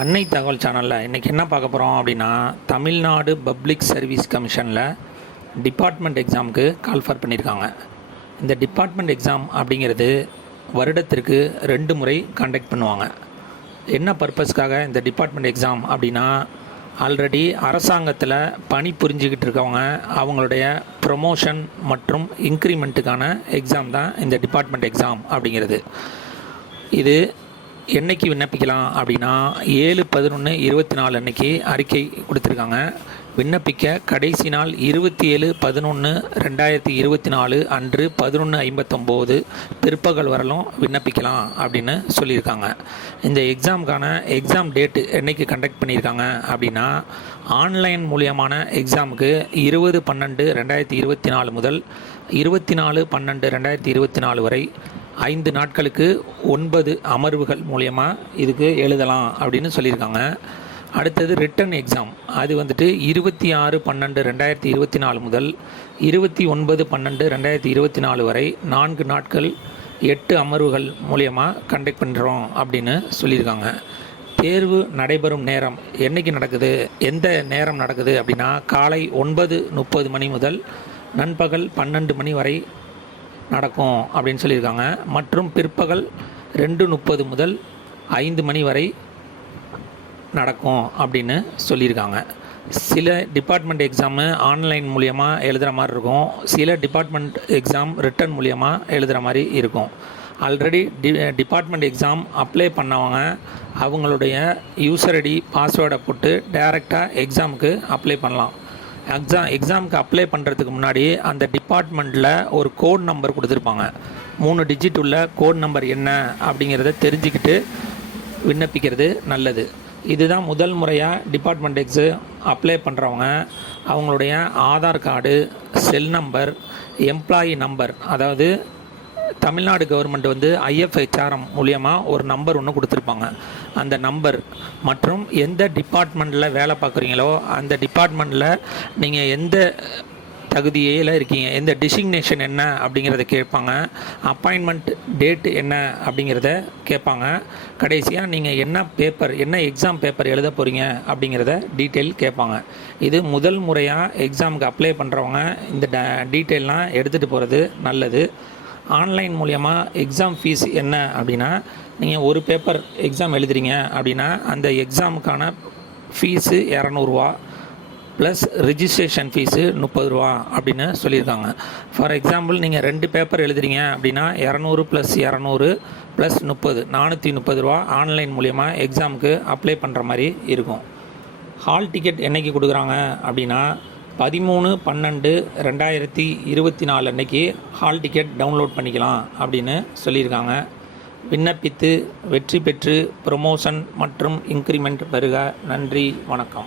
அன்னை தகவல் சேனலில் இன்றைக்கி என்ன பார்க்க போகிறோம் அப்படின்னா, தமிழ்நாடு பப்ளிக் சர்வீஸ் கமிஷனில் டிபார்ட்மெண்ட் எக்ஸாமுக்கு கால்ஃபர் பண்ணியிருக்காங்க. இந்த டிபார்ட்மெண்ட் எக்ஸாம் அப்படிங்கிறது வருடத்திற்கு 2 முறை கண்டக்ட் பண்ணுவாங்க. என்ன பர்பஸ்க்காக இந்த டிபார்ட்மெண்ட் எக்ஸாம் அப்படின்னா, ஆல்ரெடி அரசாங்கத்தில் பணி புரிஞ்சுக்கிட்டு இருக்கவங்க அவங்களுடைய ப்ரொமோஷன் மற்றும் இன்க்ரிமெண்ட்டுக்கான எக்ஸாம் தான் இந்த டிபார்ட்மெண்ட் எக்ஸாம் அப்படிங்கிறது. இது என்றைக்கு விண்ணப்பிக்கலாம் அப்படின்னா 7/11/24 அன்னைக்கு அறிக்கை கொடுத்துருக்காங்க. விண்ணப்பிக்க கடைசி நாள் 27/11/2024 அன்று 11:59 பிற்பகல் வரலும் விண்ணப்பிக்கலாம் அப்படின்னு சொல்லியிருக்காங்க. இந்த எக்ஸாமுக்கான எக்ஸாம் டேட்டு என்றைக்கு கண்டக்ட் பண்ணியிருக்காங்க அப்படின்னா, ஆன்லைன் மூலியமான எக்ஸாமுக்கு 20/12/2024 முதல் 24/12/2024 வரை 5 நாட்களுக்கு 9 அமர்வுகள் மூலயமா இதுக்கு எழுதலாம் அப்படின்னு சொல்லியிருக்காங்க. அடுத்தது ரிட்டன் எக்ஸாம், அது வந்துட்டு 26/12/2024 முதல் 29/12/2024 வரை 4 நாட்கள் 8 அமர்வுகள் மூலயமா கண்டக்ட் பண்ணுறோம் அப்படின்னு சொல்லியிருக்காங்க. தேர்வு நடைபெறும் நேரம் என்றைக்கு நடக்குது, எந்த நேரம் நடக்குது அப்படின்னா, காலை 9:30 மணி முதல் நண்பகல் 12 மணி வரை நடக்கும் அப்படின்னு சொல்லியிருக்காங்க. மற்றும் பிற்பகல் 2:30 முதல் 5 மணி வரை நடக்கும் அப்படின்னு சொல்லியிருக்காங்க. சில டிபார்ட்மெண்ட் எக்ஸாமு ஆன்லைன் மூலியமாக எழுதுகிற மாதிரி இருக்கும், சில டிபார்ட்மெண்ட் எக்ஸாம் ரிட்டன் மூலியமாக எழுதுகிற மாதிரி இருக்கும். ஆல்ரெடி டிபார்ட்மெண்ட் எக்ஸாம் அப்ளை பண்ணவங்க அவங்களுடைய யூசர் ஐடி பாஸ்வேர்டை போட்டு டைரெக்டாக எக்ஸாமுக்கு அப்ளை பண்ணலாம். எக்ஸாமுக்கு அப்ளை பண்ணுறதுக்கு முன்னாடி அந்த டிபார்ட்மெண்ட்டில் ஒரு கோட் நம்பர் கொடுத்துருப்பாங்க. 3 டிஜிட் உள்ள கோட் நம்பர் என்ன அப்படிங்கிறத தெரிஞ்சுக்கிட்டு விண்ணப்பிக்கிறது நல்லது. இதுதான் முதல் முறையாக டிபார்ட்மெண்ட் எக்ஸாம் அப்ளை பண்ணுறவங்க அவங்களுடைய Aadhaar card, cell number, employee number, அதாவது தமிழ்நாடு கவர்மெண்ட் வந்து IFHRM மூலியமாக ஒரு நம்பர் ஒன்று கொடுத்துருப்பாங்க. அந்த நம்பர் மற்றும் எந்த டிபார்ட்மெண்ட்டில் வேலை பார்க்குறீங்களோ அந்த டிபார்ட்மெண்ட்டில் நீங்கள் எந்த தகுதியில் இருக்கீங்க, எந்த டிசிக்னேஷன் என்ன அப்படிங்கிறத கேட்பாங்க. அப்பாயின்மெண்ட் டேட்டு என்ன அப்படிங்கிறத கேட்பாங்க. கடைசியாக நீங்கள் என்ன பேப்பர், என்ன எக்ஸாம் பேப்பர் எழுத போகிறீங்க அப்படிங்கிறத டீட்டெயில் கேட்பாங்க. இது முதல் முறையாக எக்ஸாமுக்கு அப்ளை பண்ணுறவங்க இந்த டீட்டெயிலாம் எடுத்துகிட்டு போகிறது நல்லது. ஆன்லைன் மூலயமா எக்ஸாம் ஃபீஸ் என்ன அப்படின்னா, நீங்கள் ஒரு பேப்பர் எக்ஸாம் எழுதுறீங்க அப்படின்னா அந்த எக்ஸாமுக்கான ஃபீஸு 200 ரூபா ப்ளஸ் ரிஜிஸ்ட்ரேஷன் ஃபீஸு 30 ரூபா அப்படின்னு சொல்லியிருக்காங்க. ஃபார் எக்ஸாம்பிள் நீங்கள் 2 பேப்பர் எழுதுறீங்க அப்படின்னா 200 + 200 + 30 430 ரூபா ஆன்லைன் மூலயமா எக்ஸாமுக்கு அப்ளை பண்ணுற மாதிரி இருக்கும். ஹால் டிக்கெட் என்றைக்கு கொடுக்குறாங்க அப்படின்னா 13/12/2024 அன்னைக்கு ஹால் டிக்கெட் டவுன்லோட் பண்ணிக்கலாம் அப்படின்னு சொல்லியிருக்காங்க. விண்ணப்பித்து வெற்றி பெற்று ப்ரொமோஷன் மற்றும் இன்க்ரிமெண்ட் பெறுக. நன்றி, வணக்கம்.